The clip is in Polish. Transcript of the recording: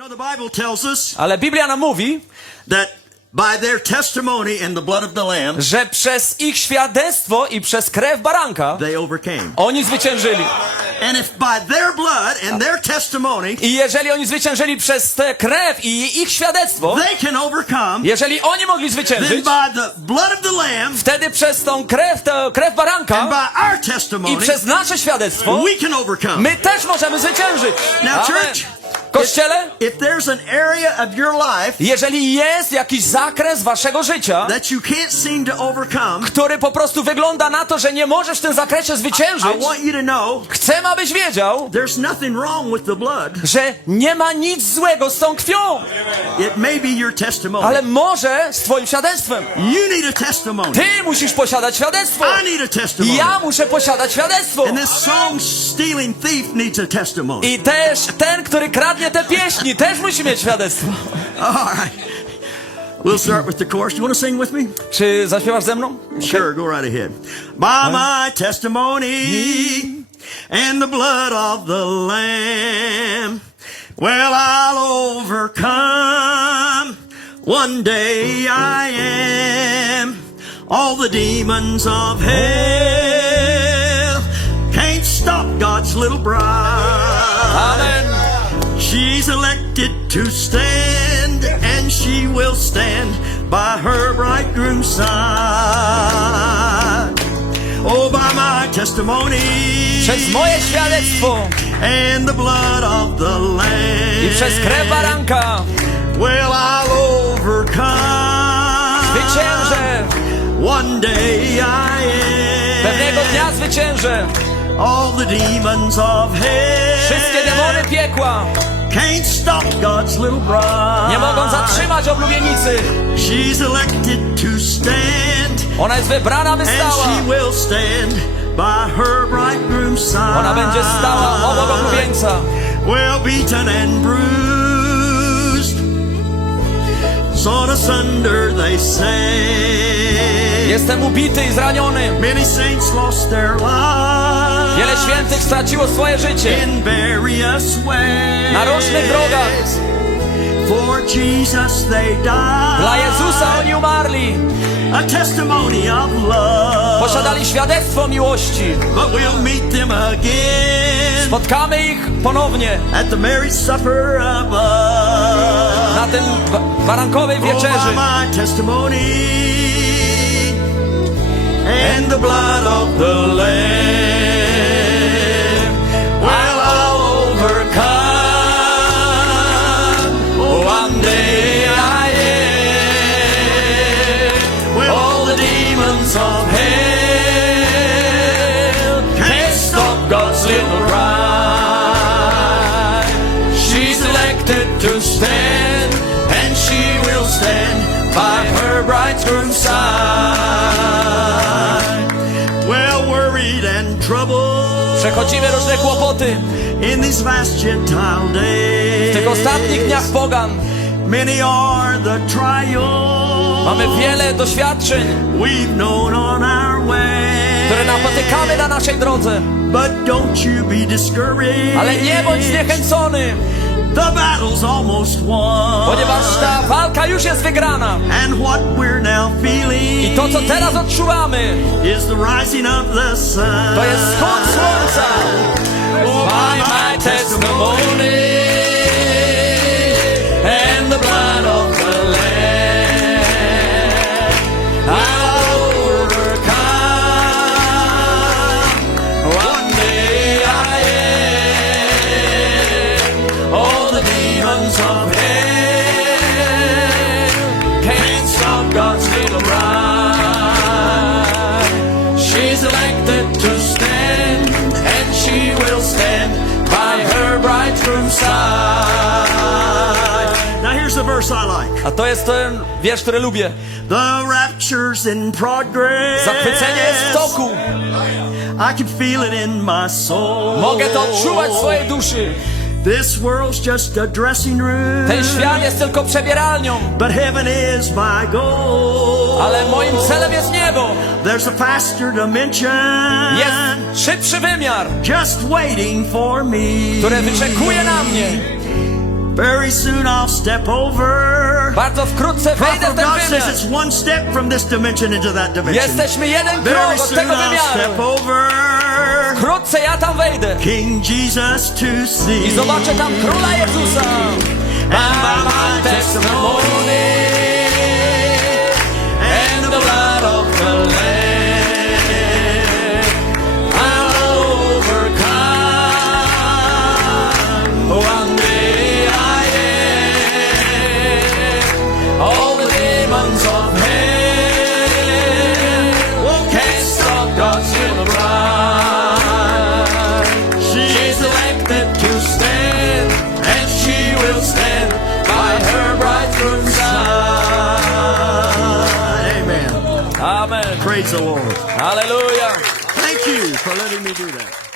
No, the Bible tells us Ale Biblia nam mówi, that by their testimony and the blood of the Lamb, że przez ich świadectwo i przez krew baranka they overcame. oni zwyciężyli. And if by their blood and their testimony, I jeżeli oni zwyciężyli przez tę krew i ich świadectwo, they can overcome, jeżeli oni mogli then zwyciężyć, by the blood of the Lamb wtedy przez tą krew, tę krew and baranka by our i testimony, przez nasze świadectwo, we can overcome. my też możemy zwyciężyć. Now, Amen. church, Kościele, if there's an area of your life jeżeli jest jakiś zakres waszego życia, that you can't seem to overcome, który po prostu wygląda na to, że nie możesz w tym zakresie zwyciężyć, I want you to know chcę, abyś wiedział, there's nothing wrong with the blood. że nie ma nic złego z tą krwią, It may be your testimony. ale może z twoim świadectwem. You need a testimony. Ty musisz posiadać świadectwo. I need a testimony. Ja muszę posiadać świadectwo. And this song stealing thief needs a testimony. I też ten, który te pieśni, też musi mieć świadectwo. All right. We'll start with the chorus. You want to sing with me? Czy zaśpiewasz ze mną? Sure, go right ahead. By my testimony and the blood of the Lamb, well, I'll overcome. One day I am. All the demons of hell can't stop God's little bride. Amen. She's elected to stand, and she will stand by her bridegroom's side. Oh, by my testimony Przez moje świadectwo and the blood of the Lamb. i przez krew baranka Well, I'll overcome. zwyciężę. One day I am. Pewnego dnia zwyciężę. All the demons of hell Wszystkie demony piekła can't stop God's little bride. nie mogą zatrzymać oblubienicy. She's elected to stand, Ona jest wybrana, by and stała. she will stand by her bridegroom's side. Ona będzie stała obok oblubieńca. Well beaten and bruised, sawn asunder, they say. Jestem ubity i zraniony. Many saints lost their lives świętych straciło swoje życie na różnych drogach. Dla Jezusa oni umarli. Posiadali świadectwo miłości. Spotkamy ich ponownie na tym ba- barankowej Oh, wieczerzy. and the blood of the Lamb. Stand by her bridegroom's side. Well, worried and troubled Przechodzimy różne kłopoty in these last Gentile w days. tych ostatnich dniach pogan. Many are the trials Mamy wiele doświadczeń, we've known on our way. które napotykamy na naszej drodze. But don't you be discouraged. Ale nie bądź zniechęcony, The battle's almost won. ponieważ ta walka już jest wygrana. And what we're now feeling I to, co teraz odczuwamy, is the rising of the sun. to jest wschód verse I like. A to jest ten wiersz, który lubię. The rapture's in progress. Zachwycenie jest w toku. I can feel it in my soul. Mogę to odczuwać w swojej duszy. This world's just a dressing room. Ten świat jest tylko przebieralnią, But heaven is my goal. ale moim celem jest niebo. There's a faster dimension. Jest szybszy wymiar, Just waiting for me. które wyczekuje na mnie. Very soon I'll step over. Bardzo wkrótce wejdę w ten God says wymiar. it's one step from this dimension into that dimension. Jesteśmy jeden Very krok od soon tego I'll step wymiaru. over. Wkrótce ja tam wejdę King Jesus to see. i zobaczę tam Króla Jezusa. And by my testimony Praise the Lord. Hallelujah. Thank you for letting me do that.